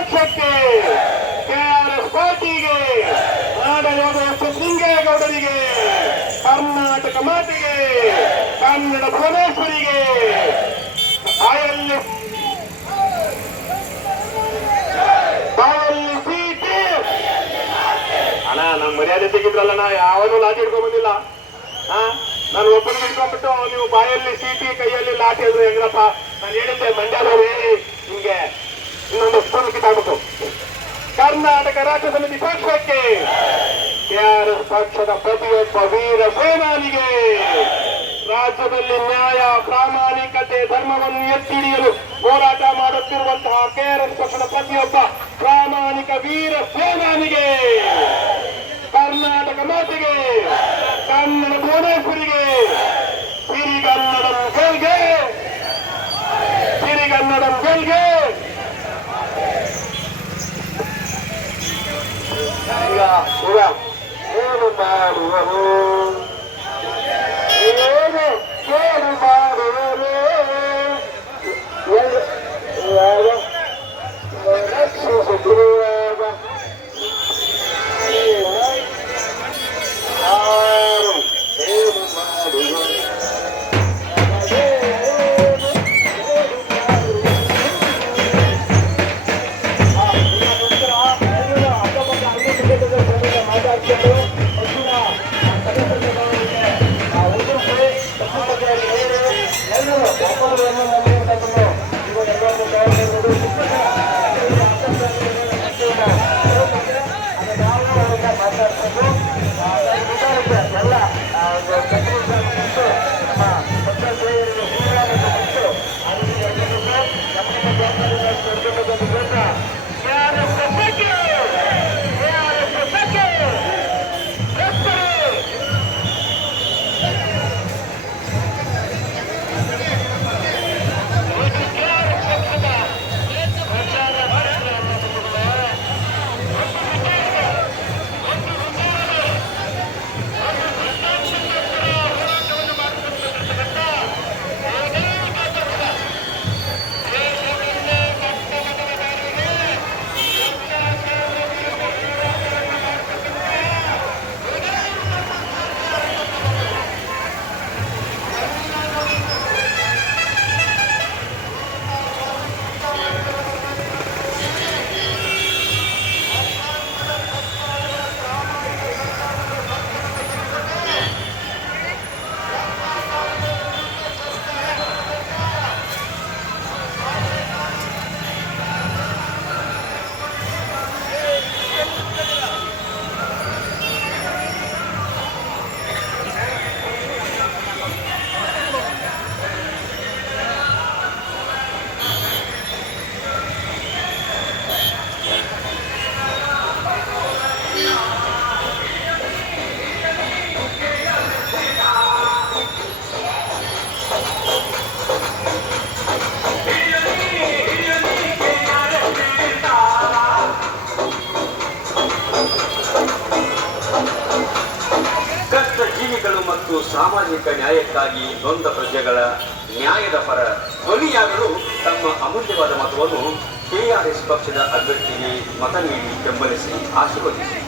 ಪಕ್ಷಕ್ಕೆ ಕೆಆರ್ಎಸ್ ಪಾರ್ಟಿಗೆ ಆಡಳಿತ ಎಸ್ ಎಸ್ ಲಿಂಗೇಗೌಡರಿಗೆ ಕರ್ನಾಟಕ ಮಾತೆಗೆ, ಕನ್ನಡ ಭುವನೇಶ್ವರಿಗೆ, ಬಾಯಲ್ಲಿ ಬಾಯಲ್ಲಿ ಸೀಟಿ ಅಣ್ಣ ನಮ್ಮ ಮರ್ಯಾದೆ ತೆಗಿದ್ರಲ್ಲ ನಾ ಯಾವನು ಲಾಠಿ ಹಿಡ್ಕೊಂಡ್ ಬಂದಿಲ್ಲ. ಹಾ ನಾನು ಒಬ್ಬರು ಹಿಡ್ಕೊಂಡ್ಬಿಟ್ಟು ನೀವು ಬಾಯಲ್ಲಿ ಸಿಟಿ ಕೈಯಲ್ಲಿ ಲಾಠಿ ಅಂದ್ರೆ ಹೆಂಗ್ರಪ್ಪ? ನಾನು ಹೇಳಿದ್ದೆ ಮಂಡ್ಯದವ್ರೆ ಕರ್ನಾಟಕ ರಾಜ್ಯ ಸಮಿತಿ ಕೆಆರ್ಎಸ್ ಪಕ್ಷದ ಪ್ರತಿಯೊಬ್ಬ ವೀರ ಸೇನಾನಿಗೆ ರಾಜ್ಯದಲ್ಲಿ ನ್ಯಾಯ, ಪ್ರಾಮಾಣಿಕತೆ, ಧರ್ಮವನ್ನು ಎತ್ತಿಡಿಯಲು ಹೋರಾಟ ಮಾಡುತ್ತಿರುವಂತಹ ಕೆಆರ್ಎಸ್ ಪಕ್ಷದ ಪ್ರತಿಯೊಬ್ಬ ಪ್ರಾಮಾಣಿಕ ವೀರ ಸೇನಾನಿಗೆ. ಕರ್ನಾಟಕ ಮಾತೆಗೆ, ಕನ್ನಡ ಭುವನೇಶ್ವರಿಗೆ Música ಸಾಮಾಜಿಕ ನ್ಯಾಯಕ್ಕಾಗಿ ದ್ವಂದ್ವ ಪ್ರಜೆಗಳ ನ್ಯಾಯದ ಪರ ಧ್ವನಿಯಾಗಲು ತಮ್ಮ ಅಮೂಲ್ಯವಾದ ಮತವನ್ನು ಕೆಆರ್ಎಸ್ ಪಕ್ಷದ ಅಭ್ಯರ್ಥಿಗೆ ಮತ ನೀಡಿ ಬೆಂಬಲಿಸಿ ಆಶೀರ್ವದಿಸಿ.